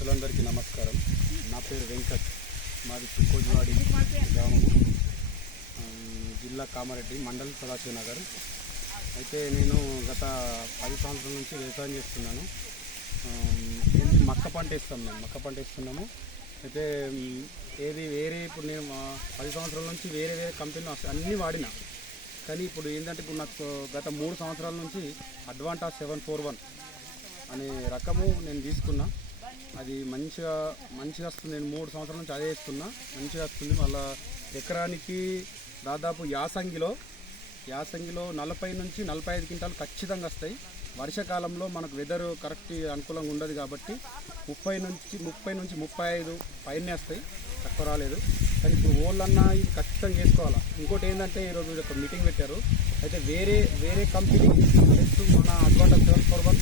రైతులందరికీ నమస్కారం. నా పేరు వెంకట్, మాది చుక్కోజువాడి గ్రామము, జిల్లా కామారెడ్డి, మండల్ సదాశివనగర్. అయితే నేను గత 10 సంవత్సరాల నుంచి వ్యవసాయం చేస్తున్నాను. మక్క పంట వేస్తాం, మేము మక్క పంట వేస్తున్నాము. అయితే వేరే ఇప్పుడు నేను 10 సంవత్సరాల నుంచి వేరే కంపెనీలు అన్నీ వాడినా. కానీ ఇప్పుడు ఏంటంటే ఇప్పుడు నాకు గత 3 సంవత్సరాల నుంచి అడ్వాంటా 741 అనే రకము నేను తీసుకున్నా. అది మంచిగా వస్తుంది. నేను 3 సంవత్సరాల నుంచి అదే వేస్తున్నా, మంచిగా వస్తుంది. మళ్ళీ ఎకరానికి దాదాపు యాసంగిలో 40 నుంచి 45 క్వింటాలు ఖచ్చితంగా వస్తాయి. వర్షాకాలంలో మనకు వెదర్ కరెక్ట్ అనుకూలంగా ఉండదు కాబట్టి 30 నుంచి 35 పైనే వస్తాయి, తక్కువ రాలేదు. కానీ ఇప్పుడు ఓళ్ళన్నా ఇది ఖచ్చితంగా చేసుకోవాలా. ఇంకోటి ఏంటంటే ఈరోజు ఒక మీటింగ్ పెట్టారు. అయితే వేరే కంపెనీ నెక్స్ట్ మన అడ్వాంటా 741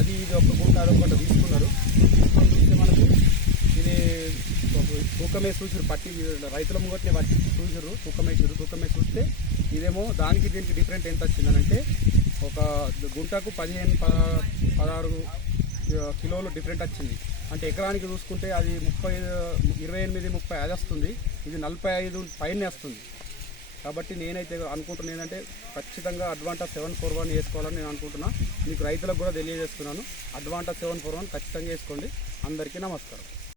అది ఇది ఒక గుంట అదొకటి తీసుకున్నారు. చూస్తే మనకు ఇది తూకమే చూసారు, పట్టి రైతుల ముంగట్నే పట్టి చూసారు, తూకమే చూస్తే ఇదేమో దానికి దీనికి డిఫరెంట్ ఎంత వచ్చిందనంటే ఒక గుంటకు 15-16 కిలోలు డిఫరెంట్ వచ్చింది. అంటే ఎకరానికి చూసుకుంటే అది 28-30 వస్తుంది, ఇది 45 పైన వస్తుంది. కాబట్టి నేనైతే అనుకుంటున్నాను ఏంటంటే ఖచ్చితంగా అడ్వాంటా 741 వేసుకోవాలని నేను అనుకుంటున్నా. మీకు రైతులకు కూడా తెలియజేస్తున్నాను, అడ్వాంటా 741 ఖచ్చితంగా వేసుకోండి. అందరికీ నమస్కారం.